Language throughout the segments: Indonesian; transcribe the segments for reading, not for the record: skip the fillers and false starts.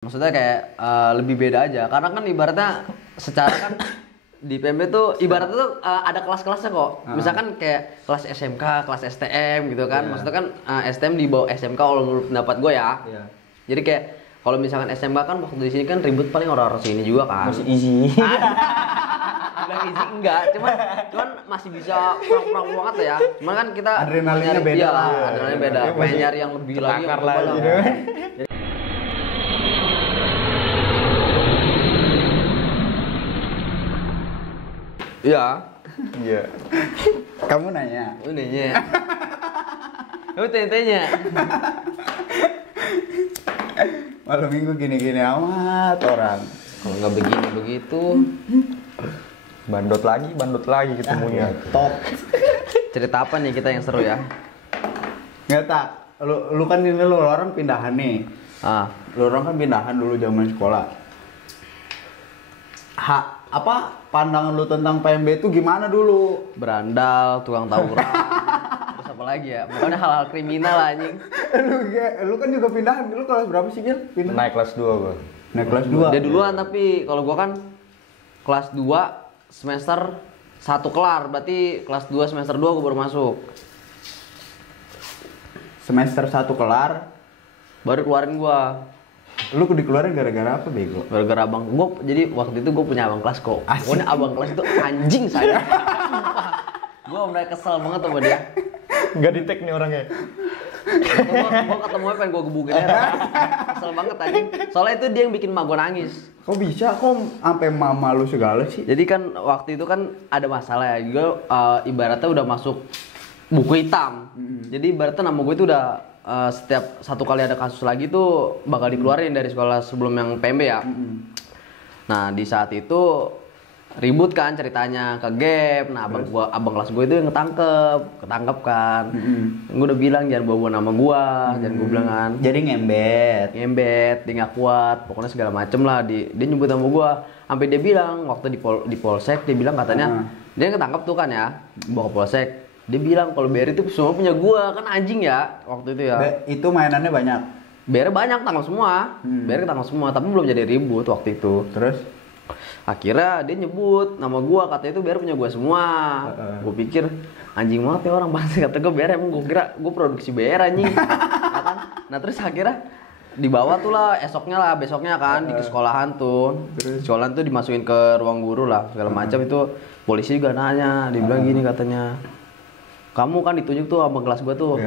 Maksudnya kayak lebih beda aja, karena kan ibaratnya secara kan di PMB tuh ibaratnya tuh ada kelas-kelasnya kok. Misalkan kayak kelas SMK, kelas STM gitu kan. Maksudnya kan STM di bawah SMK kalau menurut pendapat gue ya. Jadi kayak kalau misalkan SMK kan waktu di sini kan ribut paling orang-orang sini juga kan. Masih easy. Enggak easy enggak, cuman masih bisa kurang-kurang banget ya. Cuman kan kita adrenalinnya beda lah. Adrenalinnya beda. Pengen nyari yang lebih lagi, yang lah lebih gitu. Iya. Iya. Kamu nanya. Lu nanya. Lu tanya. Malam minggu gini-gini amat orang. Kalau nggak begini begitu. Bandot lagi ketemunya. Top. Cerita apa nih kita yang seru ya? Nggak tak. Lu kan ini lu orang pindahan nih. Lu orang kan pindahan dulu zaman sekolah. Apa pandangan lu tentang PMB itu gimana dulu? Berandal, tukang tawuran. Terus apa lagi ya? Bukannya hal-hal kriminal anjing. Lu kan juga pindahan. Lu kelas berapa sih, Gil? Pindah? Naik kelas 2 gua. Naik kelas 2. Dia duluan tapi kalau gua kan kelas 2 semester 1 kelar. Berarti kelas 2 semester 2 gua baru masuk. Semester 1 kelar baru keluarin gua. lu dikeluarin gara-gara apa, bego? Gara-gara abang gua, jadi waktu itu gua punya abang kelas kok. Pokoknya abang kelas itu anjing saya. Gua mulai kesel banget sama dia. Enggak di-tag nih orangnya. Gua ketemunya pengen gua gebukin aja. Kesel banget anjing. Soalnya itu dia yang bikin emak gua nangis. Kok bisa? Kok sampai mama lu segala sih? Jadi kan waktu itu kan ada masalah ya. Gua ibaratnya udah masuk buku hitam. Jadi ibaratnya nama gue itu udah setiap satu kali ada kasus lagi tuh bakal dikeluarin dari sekolah sebelum yang PMB ya. Nah di saat itu ribut kan ceritanya ke Gap. Nah abang kelas gue itu yang ketangkep kan. Gue udah bilang jangan bawa nama gue, jangan gue bilang kan. Jadi ngembet, Dia nggak kuat, pokoknya segala macem lah. Dia nyebut nama gue, sampai dia bilang waktu di polsek dia bilang katanya dia ketangkep tuh kan ya, bawa ke polsek. Dia bilang kalau BR itu semua punya gua, kan anjing ya waktu itu ya. Itu mainannya banyak. BR banyak tanggal semua. BR tanggal semua, tapi belum jadi ribut waktu itu. Terus akhirnya dia nyebut nama gua, katanya itu BR punya gua semua. Gua pikir anjing banget ya orang bahasa, kata gua BR, emang gua kira gua produksi BR anjing. Nah terus akhirnya dibawa tuh lah besoknya kan di sekolahan tuh. Sekolahan tuh dimasukin ke ruang guru lah segala macam. Itu polisi juga nanya, dia bilang gini katanya, kamu kan ditunjuk tuh sama kelas gua tuh.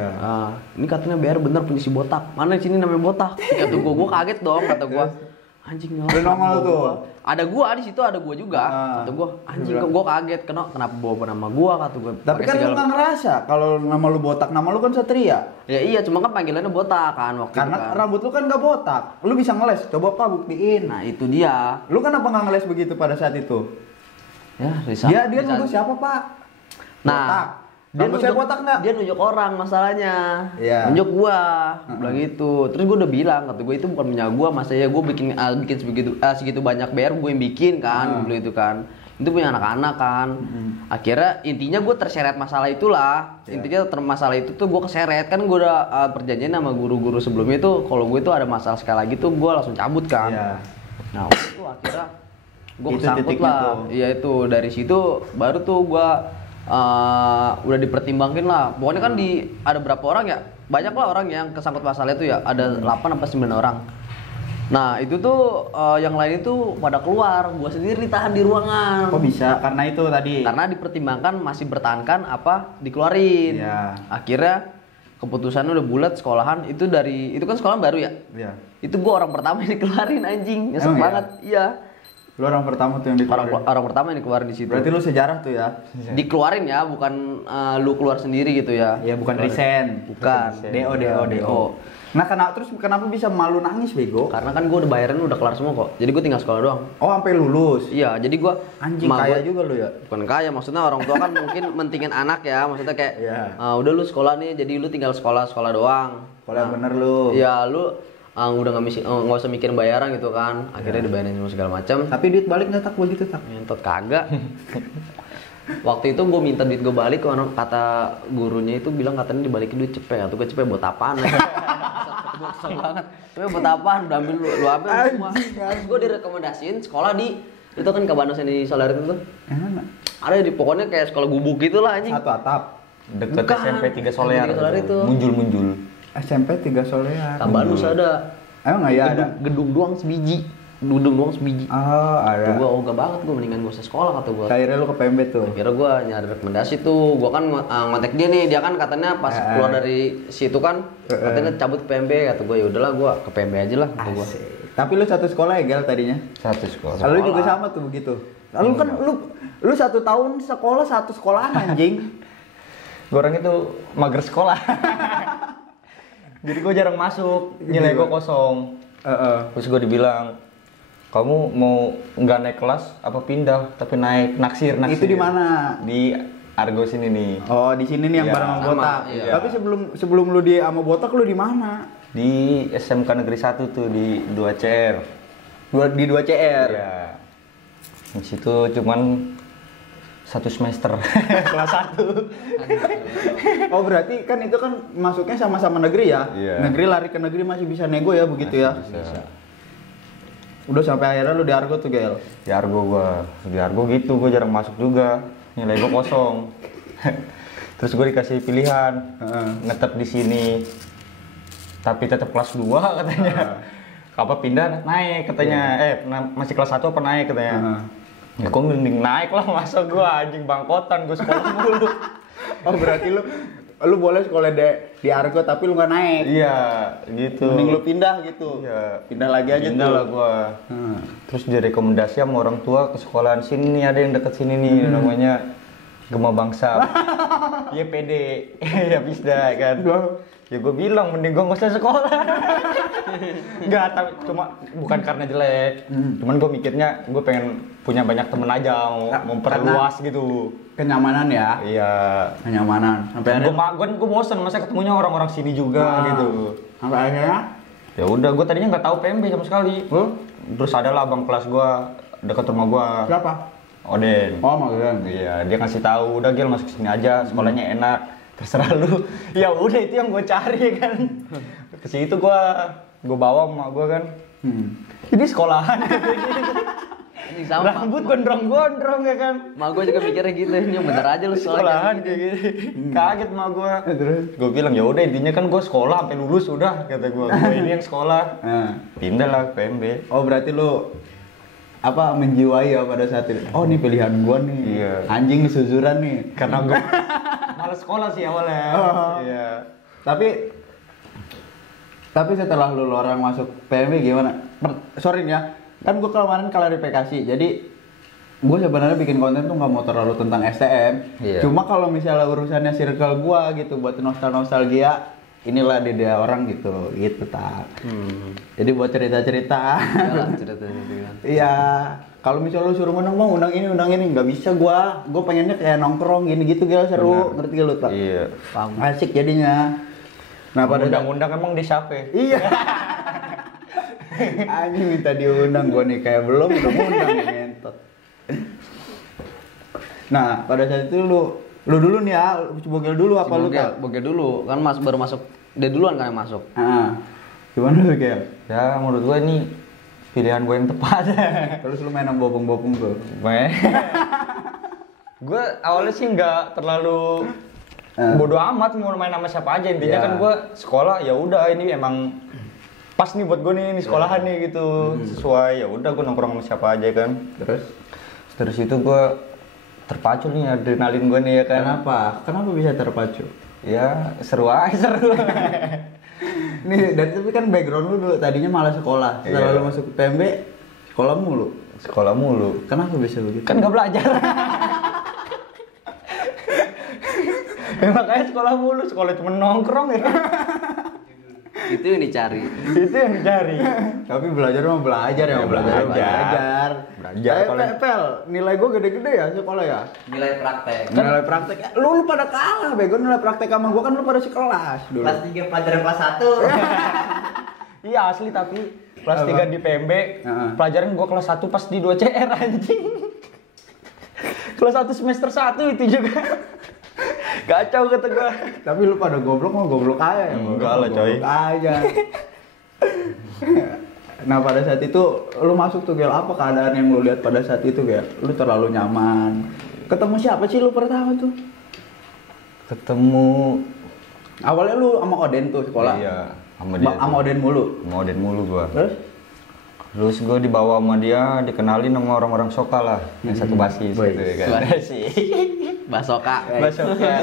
Ini katanya BR bener punya si botak. Mana di sini namanya botak? Kata gua kaget dong, kata gua. Anjing nongol tuh. Ada gua di situ, ada gua juga. Kata gua, anjing gua kaget. Kenapa bawa nama gua, kata gua. Tapi kan lu nggak ngerasa kalau nama lu botak, nama lu kan Satria. Ya iya, cuma kan panggilannya botak kan waktu karena itu kan. Rambut lu kan nggak botak. Lu bisa ngeles. Coba Pak buktiin. Nah, itu dia. Lu kenapa nggak ngeles begitu pada saat itu? Ya, risau. Dia nuduh siapa, Pak? Nah, botak. Dia nunjuk botak nggak? Dia nunjuk orang masalahnya. Iya. Nunjuk gua. Bilang gitu. Terus gua udah bilang, kata gua itu bukan punya gua, masa ya gua bikin segitu banyak BR gua yang bikin kan, dulu itu kan. Itu punya anak-anak kan. Akhirnya intinya gua terseret masalah itulah. Intinya masalah itu tuh gua keseret kan, gua udah perjanjian sama guru-guru sebelumnya itu kalau gua itu ada masalah sekali lagi tuh gua langsung cabut kan. Iya. Nah, waktu itu akhirnya gua Itu kesangkut lah. Iya itu dari situ baru tuh gua udah dipertimbangin lah. Pokoknya kan ada berapa orang ya? Banyak lah orang yang kesangkut masalah itu ya. Ada 8 sampai 9 orang. Nah, itu tuh yang lain itu pada keluar. Gua sendiri ditahan di ruangan. Kok bisa? Karena itu tadi. Karena dipertimbangkan masih bertahankan apa dikeluarin. Iya. Akhirnya keputusannya udah bulat sekolahan itu kan sekolahan baru ya? Iya. Itu gua orang pertama yang dikeluarin anjing. Nyesek banget. Iya. Lu orang pertama tuh yang dikeluarin. Orang pertama yang dikeluarin di situ. Berarti lu sejarah tuh ya. Dikeluarin ya, bukan lu keluar sendiri gitu ya. Ya bukan resign. Bukan. DO. Nah, terus kenapa bisa malu nangis, bego? Karena kan gue udah bayaran udah kelar semua kok. Jadi gue tinggal sekolah doang. Oh, sampai lulus. Iya, jadi gue anjing kaya juga lu ya. Bukan kaya, maksudnya orang tua kan mungkin mentingin anak ya. Maksudnya kayak udah lu sekolah nih, jadi lu tinggal sekolah doang. Sekolah yang bener lu. Iya, lu udah nggak usah mikirin bayaran gitu kan. Akhirnya dibayarin semua segala macam. Tapi duit balik nggak tak begitu tak? Ngentot kagak. Waktu itu gue minta duit gue balik, kata gurunya itu bilang katanya dibalikin duit cepet. Atau gue cepet buat apaan? Gue kesel banget. Tapi buat apaan? Udah ambil lu ambil semua. Terus gue direkomendasiin sekolah di itu kan Kabanos yang di Solar itu tuh. Ada di pokoknya kayak sekolah gubuk gitu lah anjing. Satu atap. Deket Bukan. SMP 3 Solear. Tiga Solear itu. Muncul. SMP 3 Solear. Kabanus ada. Emang nggak ya ada? Gedung doang sebiji. Gedung doang sebiji. Oh, Tuh ada. gue ogah banget gue mendingan gue usah sekolah kata gue. Akhirnya lu ke PMB tuh. Kira gue nyari rekomendasi tuh, gue kan ngontek dia nih, dia kan katanya pas keluar dari situ kan, katanya cabut ke PMB, kata gue ya udahlah gue ke PMB aja lah, kata gue. Asik. Tapi lu satu sekolah ya Gel tadinya? Satu sekolah. Lalu juga sama tuh begitu. Lalu kan lu 1 tahun sekolah satu sekolahan anjing. Gue orang itu mager sekolah. Jadi gue jarang masuk, nilai gue kosong. Terus gue dibilang, kamu mau nggak naik kelas apa pindah tapi naik naksir. Itu di mana? Di Argo sini nih. Oh, di sini nih yang Iya, bareng sama sama, Botak. iya. Tapi sebelum lu di sama Botak lu di mana? Di SMK Negeri 1 tuh di 2CR. Di 2CR. Iya. Di situ cuman 1 semester kelas 1. Oh, berarti kan itu kan masuknya sama-sama negeri ya? Iya. Negeri lari ke negeri masih bisa nego ya begitu ya? Bisa. Udah sampai akhirnya lu di Argo tuh Gel. Di Argo gitu, gue jarang masuk juga, nilai gue kosong. Terus gue dikasih pilihan, ngetep di sini, tapi tetap kelas 2 katanya. Apa pindah naik katanya, masih kelas 1 apa naik katanya. Ya gue mending naik lah, masa gue anjing bangkotan, gue sekolah mulu. Oh, berarti lu boleh sekolah di Argo tapi lu nggak naik. Iya, gitu. Mending lu pindah gitu. Iya. Pindah lagi aja Pindah tuh. lah gue. Terus direkomendasi sama orang tua ke sekolahan sini nih, ada yang deket sini nih, namanya Gema Bangsa. Iya pede, ya bisa kan. Ya gue bilang mending gue nggak usah sekolah. Enggak, tapi cuma bukan karena jelek. Cuman gue mikirnya gue pengen punya banyak temen aja, mau memperluas gitu. Kenyamanan ya. Iya. Kenyamanan. Sampai Gue bosen masa ketemunya orang-orang sini juga gitu. Sampai akhirnya Ya udah, gue tadinya nggak tahu PMB sama sekali. Terus ada lah abang kelas gue deket rumah gue. siapa? Oden. Oh, maksudnya. Iya, dia ngasih tahu, udah Gil masuk sini aja, sekolahnya enak, terserah lu. Ya udah, itu yang gue cari kan. Ke situ gue bawa emak gue kan. Ini sekolahan. Ini sama. Rambut gondrong-gondrong ya kan. Mak gue juga mikirnya gitu, ini yang bener aja lu Sekolahan kayak gini. Kaget emak gue. Gue bilang ya udah, intinya kan gue sekolah sampai lulus udah, kata gue. Gue ini yang sekolah. Pindah lah ke PMB. Oh, berarti lu menjiwai ya pada saat itu. Oh, ini pilihan gua nih. Iya. Anjing suzuran nih. Karena gue malas sekolah sih awalnya. Iya. Tapi setelah lu orang masuk PMB gimana? Sorry nih ya, kan gua kemarin klarifikasi. Jadi gua sebenarnya bikin konten tuh nggak mau terlalu tentang STM. Iya. Cuma kalau misalnya urusannya circle gua gitu buat nostalgia, inilah dia orang gitu tak. Jadi buat cerita-cerita. Iyalah, ceritanya gitu kan. Iya. Kalau misalnya lu suruh ngundang, undang ini nggak bisa gua pengennya kayak nongkrong gini gitu gila seru. Ngerti gak lu tak? Iya. Paham. Asik jadinya. Nah, pada Undang-undang emang di siapa? iya. Anjing minta diundang gua nih kayak belum udah ngundang ngentot. Nah, pada saat itu lu dulu nih ya, bogel dulu apa lu tak? Bogel dulu, kan baru masuk. Dia duluan kan yang masuk. Gimana lu kayak? Ya menurut gue ini pilihan gue yang tepat. Terus lu main sama bopong-bopong tuh. Gue awalnya sih nggak terlalu bodo amat mau main sama siapa aja, intinya kan gue sekolah ya udah, ini emang pas nih buat gue nih sekolahan nih gitu, sesuai, ya udah gue nongkrong sama siapa aja kan. Terus itu gue terpacu nih adrenalin gue nih ya kan. Kenapa bisa terpacu? Ya seru aja, seru. Nih, tapi kan background lu dulu tadinya malah sekolah. Setelah lu masuk PMB, sekolah mulu. Kenapa bisa begitu? Kan nggak belajar. Makanya sekolah mulu, sekolah cuma nongkrong ya. Itu yang dicari. Itu yang dicari. Tapi belajar mah belajar ya, belajar. Pel, nilai gua gede-gede ya sekolah ya. Nilai praktek. Nilai praktek. Lu pada kalah, bego nilai praktek sama gua kan lu pada sekelas dulu. Kelas 3 pelajaran kelas 1. Iya asli, tapi kelas 3 di PMB, pelajaran gua kelas 1 pas di 2CR anjing. Kelas 1 semester 1 itu juga. Kacau kata gua. Tapi lu pada goblok mah goblok aja ya. Enggak lah, coy. Goblok aja. Nah pada saat itu lu masuk tuh Gel, apa keadaan yang lu lihat pada saat itu Gel? Lu terlalu nyaman. Ketemu siapa sih lu pertama tuh? Ketemu Awalnya lu sama Oden tuh sekolah. Iya, sama dia. Sama Oden mulu. Sama Oden mulu gua. Terus Gue dibawa sama dia, dikenalin sama orang-orang Soka lah, yang satu basis Boy. gitu ya kan. Basoka. Soka.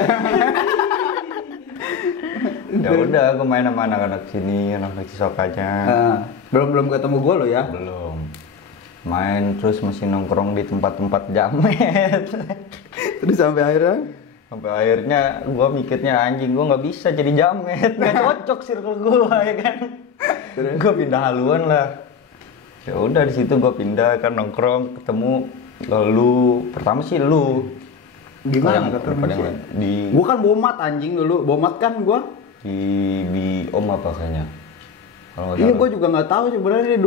Ya udah, gue main sama anak-anak sini, anak-anak Sokanya. Belum ketemu gua lo ya. Belum. Main terus masih nongkrong di tempat-tempat jamet. Terus sampai akhirnya Sampai akhirnya gue mikirnya anjing gue nggak bisa jadi jamet, nggak cocok circle gue ya kan. Gue pindah haluan lah. Ya udah di situ gue pindah kan nongkrong ketemu lu pertama sih lu. gimana Yang ketemu pada sih? di Gua kan bomat anjing dulu. Bomat kan gua. di Om apa kayaknya. Kalau nggak Iya, salah. gua juga nggak tahu sebenarnya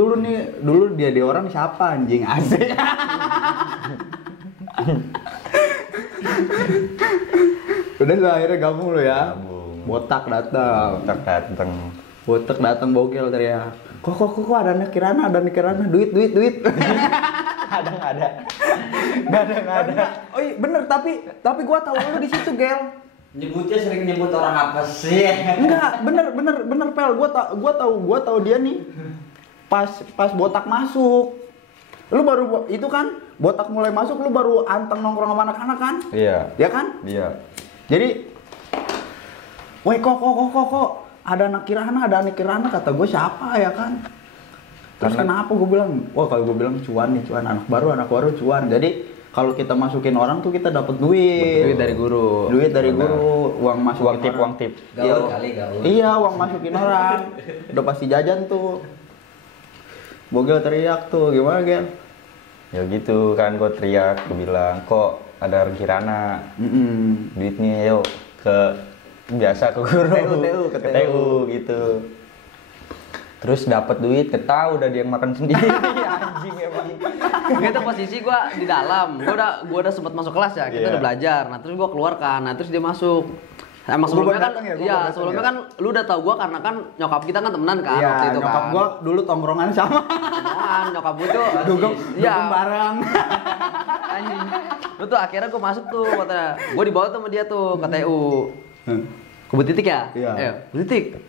dulu dia orang siapa anjing asik. Udah tuh akhirnya gabung lo ya. Gabung. Botak datang. Tak dateng. Botak datang bogel teriak. Kok ada anak kirana, duit. Ada nggak ada. Nggak ada. Oh iya bener, tapi gua tahu lu di situ Gel. Nyebutnya sering nyebut orang apa sih? Enggak, bener Pel. Gua tahu dia nih. Pas botak masuk. Lu baru itu kan botak mulai masuk, lu baru anteng nongkrong sama anak-anak kan? Iya. Ya kan? Iya. Jadi, woi kok ada anak kirana kata gue siapa ya kan? Terus kenapa gue bilang, wah kalau gue bilang cuan anak baru cuan. Jadi kalau kita masukin orang tuh kita dapat duit. Duit dari guru. Duit dari guru, uang masukin Uang tip. Gaul kali gaul. Iya, uang masukin orang. Udah pasti jajan tuh. Bogel teriak tuh, gimana Gel? Ya gitu kan gue teriak, gue bilang kok ada orang kirana. Duitnya yuk ke biasa ke guru. ke TU gitu. Terus dapat duit, ketahu udah dia yang makan sendiri. Anjing emang. Gitu posisi gua di dalam. Gua udah sempat masuk kelas ya. Kita Iya. udah belajar. Nah, terus gua keluar kan. Nah, terus dia masuk. Emang Gua sebelumnya baru kan, datang ya, gua iya baru datang sebelumnya ya. kan lu udah tau gua karena kan nyokap kita kan temenan kan Iya, waktu itu nyokap kan. gua dulu tongkrongan sama. Temenan, nyokap gua tuh Dugem iya. bareng. Anjing. Lu tuh akhirnya gua masuk tuh katanya. Gua dibawa tuh sama dia tuh ke TU. Ke Bu Titik ya? Iya. Bu Titik.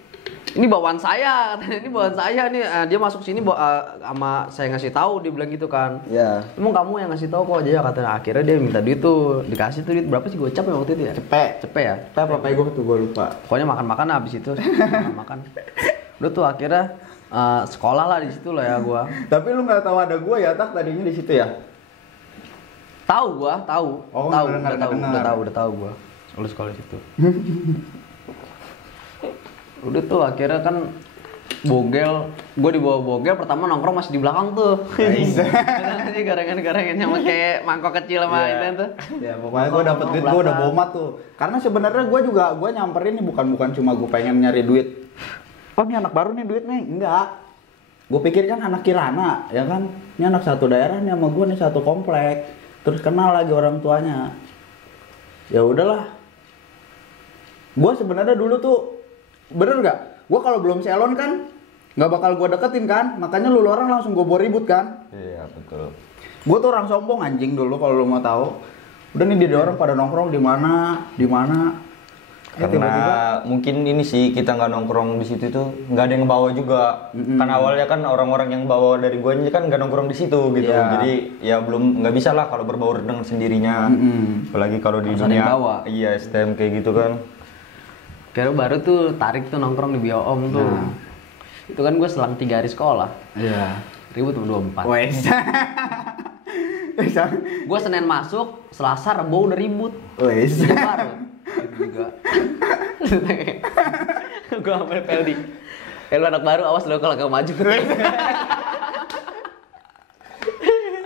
Ini bawaan saya, katanya. Ini bawaan saya nih. Dia masuk sini sama saya ngasih tahu, dia bilang gitu kan. Iya. Emang kamu yang ngasih tahu kok aja katanya. Akhirnya dia minta duit tuh, dikasih tuh duit berapa sih gocap ya waktu itu ya? Cepet ya. Apa gue tuh gue lupa. Pokoknya makan habis itu makan. Udah tuh akhirnya sekolah lah di situ lah ya gua. Tapi lu nggak tahu ada gua ya tak tadinya di situ ya? Tahu gua, tahu. Oh, tahu, nggak dengar. udah tahu gua. Lu sekolah di situ. Udah tuh akhirnya kan bogel, gue dibawa bogel pertama nongkrong masih di belakang tuh. Ini garengan-garengan yang kayak mangkok kecil sama itu tuh. Ya pokoknya gue dapet duit, gue udah bomat tuh. Karena sebenarnya gue nyamperin nih bukan cuma gue pengen nyari duit. Oh ini anak baru nih duit nih, enggak. Gue pikir kan anak kirana, ya kan? Ini anak satu daerah nih sama gue nih satu komplek. Terus kenal lagi orang tuanya. Ya udahlah. Gue sebenarnya dulu tuh bener gak? Gue kalau belum selon kan nggak bakal gue deketin kan, makanya lu orang langsung gue bawa ribut kan. Iya betul. Gue tuh orang sombong anjing dulu kalau lu mau tahu. Udah nih dia orang pada nongkrong di mana. Karena mungkin ini sih kita nggak nongkrong di situ tuh nggak ada yang bawa juga. Kan awalnya kan orang-orang yang bawa dari gua ini kan nggak nongkrong di situ gitu. Iya. Jadi ya belum nggak bisa lah kalau berbaur dengan sendirinya. Apalagi kalau di Harus ada yang dunia bawa. iya STM kayak gitu kan. Baru tuh tarik tuh nongkrong di Bio Om tuh. Itu kan gue selang 3 hari sekolah. Iya. Ribut sama 24. Wes. Gue Senin masuk, Selasa Rebo udah ribut. Wes. Baru. Itu juga. Gue sama Peldi. Lu anak baru, awas lu kalau gak maju.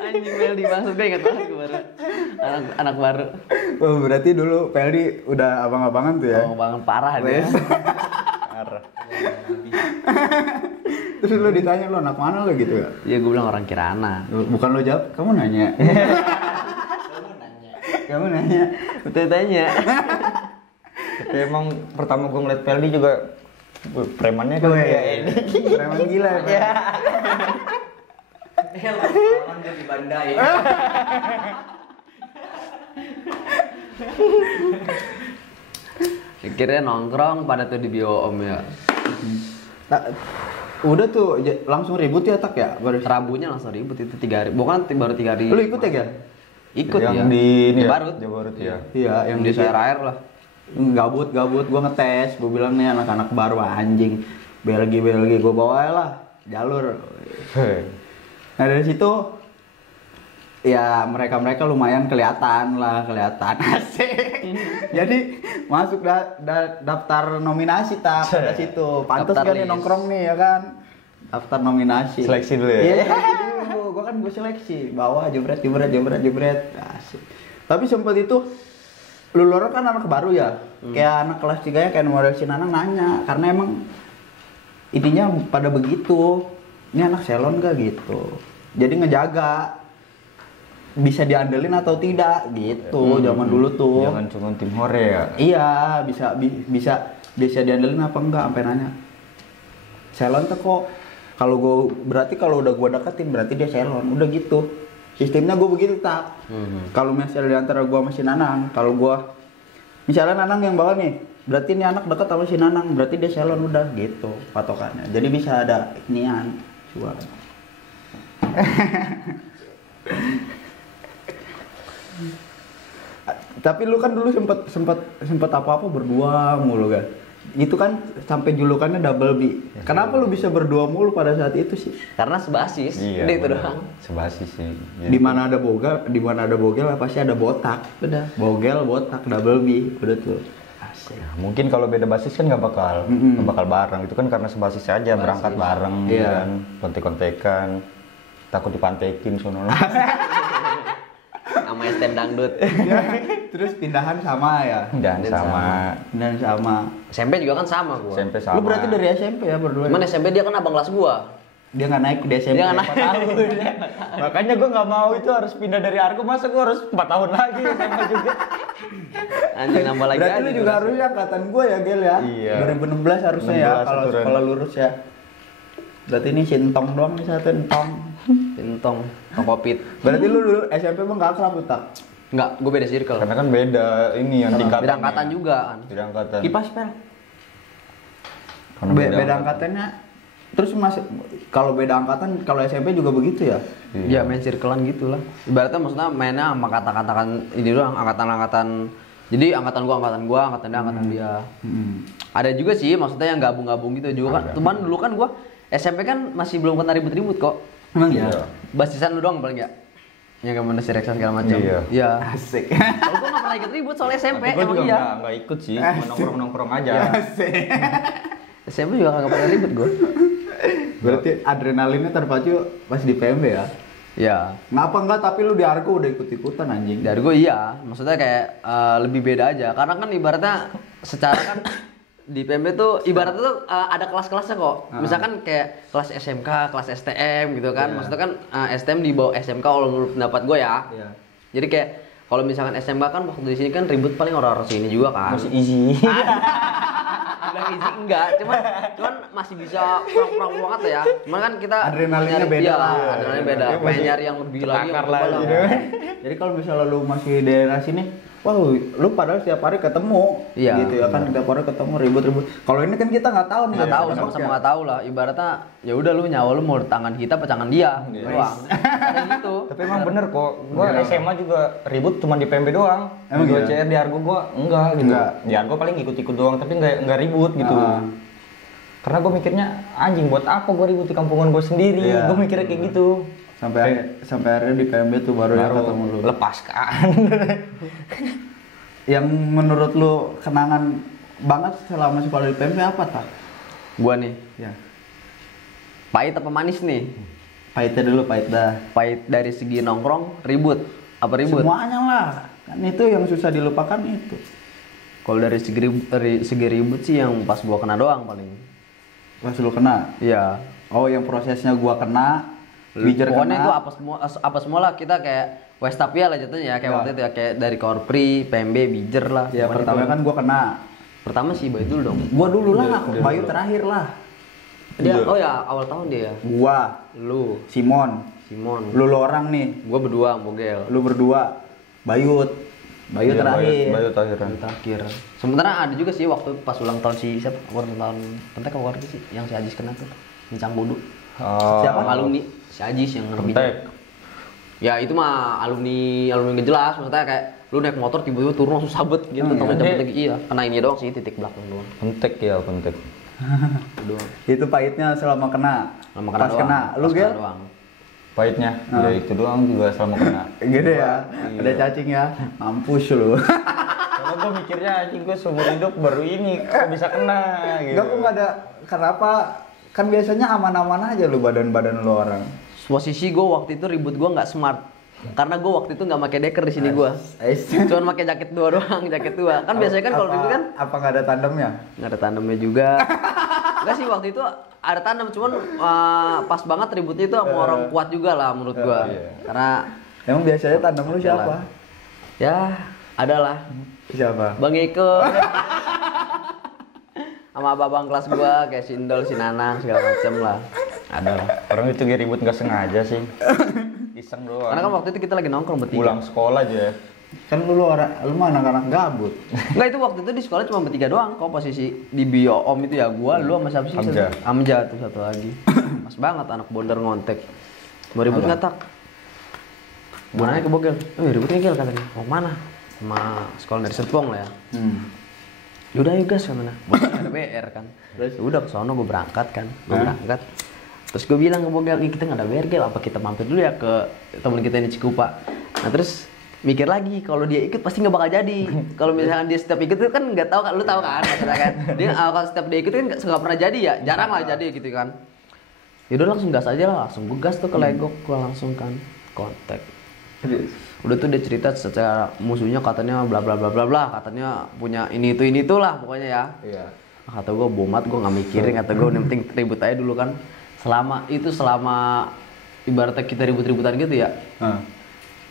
Anjing Peldi maksud gue inget banget gue baru. Anak baru. Oh, berarti dulu Peldi udah abang-abangan tuh ya? Oh, bangun parah dia. Wes. Parah. Terus lu ditanya lu anak mana lu gitu ya? Iya gue bilang orang Kirana. Bukan lu jawab, kamu nanya. Kamu nanya. Betul tanya. Tapi emang pertama gue ngeliat Peldi juga premannya kan kayak ini. Preman gila ya. Lawan dia di bandai. Akhirnya nongkrong pada tuh di bio om ya. Udah tuh langsung ribut ya tak ya baru. Rabunya langsung ribut itu 3 hari. Bukan baru 3 hari. Lu ikut ya Gel? Ikut yang ya. di ini ya? Barut. Jabarut ya. Iya, yang Di sayur air lah. gabut gua ngetes, gua bilang nih anak-anak baru anjing. Belgi gua bawa lah jalur. Nah dari situ ya mereka lumayan kelihatan asik. Jadi masuk daftar nominasi tak pada situ. Pantes Daftar kan nih list. nongkrong nih ya kan. Daftar nominasi. Seleksi dulu ya? Iya, seleksi dulu. Gua kan seleksi. Bawa jebret. Asik. Tapi sempet itu Lulur kan anak baru ya. Kayak anak kelas 3 ya kayak model si Nanang nanya karena emang intinya pada begitu. Ini anak selon gak gitu. Jadi ngejaga bisa diandelin atau tidak gitu zaman dulu tuh. Jangan cuma tim hore ya. Iya, bisa diandelin apa enggak sampai nanya. Selon tuh kok berarti kalau udah gua deketin berarti dia selon. Udah gitu. Sistemnya gua begitu tak. Kalau misalnya di antara gua sama si Nanang, kalau gua misalnya Nanang yang bawa nih, berarti ini anak dekat sama si Nanang, berarti dia selon udah gitu patokannya. Jadi bisa ada inian suara. Tapi lu kan dulu sempet apa-apa berdua mulu kan. Itu kan sampai julukannya Double B. Kenapa lu bisa berdua mulu pada saat itu sih? Karena sebasis. Iya. Udah itu bener. doang. Sebasis sih. Di mana ada bogel pasti ada botak. Udah. Bogel, botak, Double B. Udah tuh. Asik. Ya, mungkin kalau beda basis kan nggak bakal bareng. Itu kan karena sebasis aja berangkat bareng, Iya. kan, kontek-kontekan, takut dipantekin sono. Sama STM dangdut. Ya, terus pindahan sama ya. Dan sama. Dan sama. SMP juga kan sama gua. SMP sama. Lu berarti dari SMP ya berdua? Cuman SMP dia kan abang kelas gua. Dia nggak naik di SMP Dia nggak 4 naik. tahun. Makanya gue nggak mau itu harus pindah dari Argo, masa gue harus 4 tahun lagi SMA juga. Anjing nambah lagi Berarti aja. lu juga harusnya angkatan gue ya Gel ya? Iya. 2016 harusnya ya 16 kalau aturan. sekolah lurus ya. Berarti ini si Entong doang nih satu Entong. Pintong, kokopit. Berarti lu dulu SMP emang gak akrab tuh tak? Enggak, gua beda circle. Karena kan beda ini yang tingkatan. Beda angkatan juga kan. Beda angkatan. Kipas pel. Karena Beda angkatannya. Terus masih kalau beda angkatan kalau SMP juga begitu ya? Ya main circlean gitu lah. Ibaratnya maksudnya mainnya sama kata-katakan ini doang, angkatan-angkatan. Jadi angkatan gua, angkatan dia. Ada juga sih maksudnya yang gabung-gabung gitu juga kan. Cuman dulu kan gua SMP kan masih belum kena ribut-ribut kok. Emang ya? Iya. Basisan lu doang paling ya. Yang kemudian si Reksa segala macam. Iya. Iya. Asik. Kalau gua nggak pernah ikut ribut soal SMP, Tapi gue emang juga iya. nggak ikut sih, cuma nongkrong-nongkrong aja. Asik. SMP juga nggak pernah ribut gua. Berarti adrenalinnya terpacu pas di PMB ya? Ya. Ngapa enggak tapi lu di Argo udah ikut-ikutan anjing? Dari gue iya, maksudnya kayak lebih beda aja. Karena kan ibaratnya secara kan di PMB tuh ibaratnya tuh ada kelas-kelasnya kok. Misalkan kayak kelas SMK, kelas STM gitu kan. Iya. Maksudnya kan STM di bawah SMK kalau menurut pendapat gue ya. Iya. Jadi kayak kalau misalkan SMK kan waktu di sini kan ribut paling orang-orang sini juga kan. Masih easy. Bilang easy enggak, cuman masih bisa kurang-kurang banget lah ya. Cuman kan kita Adrenalinnya nyari- beda iya, lah. adrenalinnya beda. Dia Pengen masih nyari yang lebih lagi, yang takar lebih lah lah. gitu. Jadi kalau misalnya lu masih di daerah sini, wah lu padahal setiap hari ketemu, Iya. gitu ya kan setiap hari ketemu ribut-ribut. Kalau ini kan kita nggak tahu nih. Nggak tahu, ya. sama-sama nggak tahu lah. Ibaratnya ya udah lu nyawa lu mau di tangan kita apa tangan dia doang. Kayak gitu. Tapi emang bener kok, gua SMA juga ribut cuma di PMB doang. Emang Di iya? CR di Argo gua enggak gitu. Enggak. Di Argo paling ikut-ikut doang tapi enggak ribut gitu. Karena gue mikirnya anjing buat apa gue ribut di kampungan gue sendiri. Iya. Gue mikirnya kayak gitu. Sampai akhirnya di PMB tuh baru ya ketemu lu. Lepaskan. Yang menurut lu kenangan banget selama sekolah di PMB apa tak? Gua nih, Ya. pahit apa manis nih? Pahitnya dulu pahit dah. Pahit dari segi nongkrong, ribut. Apa ribut? Semuanya lah. Kan itu yang susah dilupakan itu. Kalau dari segi ribut sih yang pas gua kena doang paling. Pas lu kena. Iya. Oh yang prosesnya gua kena, Bijer Pokoknya kena. itu apa semua lah kita kayak Westapia lah jatuhnya ya kayak Ya. waktu itu ya kayak dari Korpri, PMB, Bijer lah. Ya Pokoknya pertama itu. kan gua kena. Pertama sih Bayu dulu dong. Gua dulu lah, Bayu terakhir lah. Dia, oh ya awal tahun dia ya. Gua, Lu, Simon, lu orang nih. gua berdua Bogel. Lu berdua, Bayu Iya, terakhir. Bayu terakhir. Terakhir. Sementara ada juga sih waktu pas ulang tahun si siapa? Ulang tahun Pentek apa warga sih? Yang si Ajis kena tuh. Bincang bodoh. Siapa? Alumni si Ajis yang ngerebut. Pentek. Ya itu mah alumni nggak jelas, maksudnya kayak lu naik motor tiba-tiba turun langsung sabet gitu, temen dapet lagi iya. Kena ini doang sih titik belakang doang. Pentek ya, pentek. Doang. Itu pahitnya selama kena. Selama kena Pas doang. kena, lu Pas kena Gel? doang. Pahitnya, ya itu doang juga selama kena. Gede ya, ada cacing ya. Mampus lu. Karena gue mikirnya anjing gue seumur hidup baru ini kok bisa kena gitu. Enggak, kok nggak ada. Kenapa? Kan biasanya aman-aman aja lu badan-badan lu orang. Posisi gue waktu itu ribut gue nggak smart. Karena gue waktu itu nggak pakai deker di sini gue. Cuman pakai jaket 2 doang, jaket 2. Kan biasanya kan kalau itu kan apa nggak ada tandemnya? nggak ada tandemnya juga. Enggak sih waktu itu ada tandem, cuman pas banget ributnya itu sama orang kuat juga lah menurut gue. Karena Emang biasanya tandem lu siapa? ya adalah Siapa? Bang Eko. Sama abang kelas gua kayak si Indol, si Nanang segala macem lah. Ada lah. Orang itu kayak ribut nggak sengaja sih. Iseng doang. Karena kan waktu itu kita lagi nongkrong bertiga. Pulang sekolah aja. Kan lu mah anak-anak gabut. Enggak, itu waktu itu di sekolah cuma bertiga doang. Kok posisi di bio om itu ya gua, lu sama siapa sih? Hamzah. Hamzah tuh satu lagi. Pas banget anak bonder ngontek. Mau ribut nggak tak? Gua nanya ke Bogel, ribut nih Gel katanya. Mau mana? Sama sekolah dari Serpong lah ya. Yaudah yuk gas katanya. Bogel ada BR kan. Terus udah ke sono gue berangkat kan. Gue berangkat. Terus gue bilang ke Bogel, nih kita nggak ada BR Gel, apa kita mampir dulu ya ke temen kita ini Cikupa. Nah terus mikir lagi kalau dia ikut pasti nggak bakal jadi. Kalau misalkan dia setiap ikut itu kan nggak tahu kan, lu tahu kan maksudnya kan. Dia kalau setiap dia ikut kan nggak pernah jadi ya, jarang lah jadi gitu kan. Yaudah langsung gas aja lah, langsung gue gas tuh ke Legok, gue langsung kan kontak. Udah tuh dia cerita secara musuhnya katanya bla bla bla bla bla, katanya punya ini itu lah pokoknya ya. Iya. Kata gue bomat, gue nggak mikirin, kata gue yang penting ribut aja dulu kan. Selama ibaratnya kita ribut-ributan gitu ya.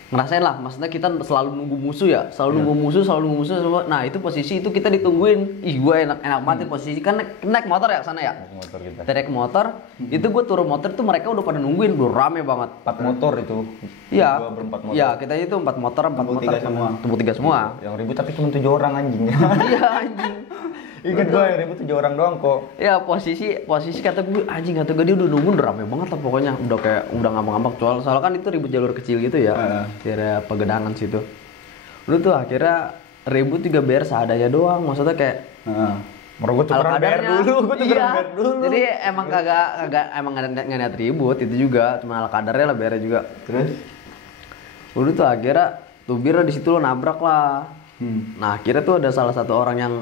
Ngerasain lah, maksudnya kita selalu nunggu musuh ya, selalu nunggu musuh semua. Nah itu posisi itu kita ditungguin. Ih gue enak banget posisi kan naik motor ya sana ya. Motor kita. Kita naik motor, itu gue turun motor tuh mereka udah pada nungguin, udah rame banget. 4 motor itu. Iya. Gua berempat motor. Iya kita itu 4 motor semua. Tumpuk 3 semua. Yang ribut tapi cuma 7 orang anjing. Iya anjing. Ingat gue yang ribut 7 orang doang kok. Ya posisi kata gue anjing, kata gue dia udah nunggu, udah rame banget lah pokoknya, udah ngambang-ngambang soalnya kan itu ribut jalur kecil gitu ya, daerah Pegedangan situ. Lu tuh akhirnya ribut juga biar seadanya doang, maksudnya kayak Mereka gue tukeran BR dulu, Jadi emang emang nggak niat ribut itu juga, cuma ala kadarnya lah BR juga. Terus udah tuh akhirnya tubir di situ lo nabrak lah. Nah akhirnya tuh ada salah satu orang yang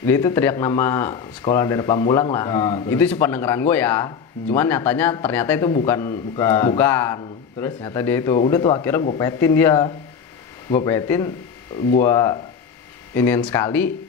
dia itu teriak nama sekolah dari Pamulang lah. Itu sependengaran gue ya. Cuman ternyata itu bukan. Terus ternyata dia itu udah tuh akhirnya gue petin dia. Gue iniin sekali.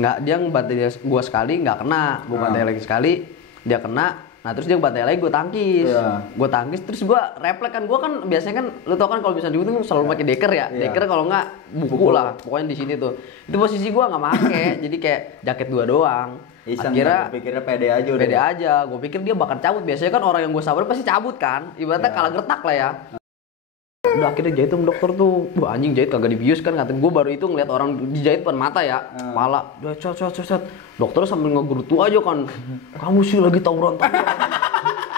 Nggak, dia ngebantai gue sekali nggak kena. Gue bantai lagi sekali, dia kena. Nah terus dia bantai lagi, gue tangkis. Gue tangkis terus gue refleks kan. Gue kan biasanya kan, lu tau kan kalau bisa dibutuhin selalu pakai deker ya. Deker kalau nggak buku lah. Pokoknya di sini tuh. Itu posisi gue nggak make. Jadi kayak jaket 2 doang. Akhirnya pikirnya pede aja udah. Pede aja. Gue pikir dia bakal cabut. Biasanya kan orang yang gue sabar pasti cabut kan. Ibaratnya kalah gertak lah ya. Udah akhirnya jahit sama dokter tuh. Wah anjing jahit kagak dibius kan. Kata gue baru itu ngeliat orang dijahit depan mata ya. Kepala. Udah cet. Dokter sambil ngegerutu aja kan. Kamu sih lagi tawuran.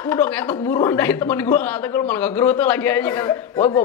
Udah ngetok buruan dari teman gue. Kata gue malah ngegerutu lagi aja kan. Wah gue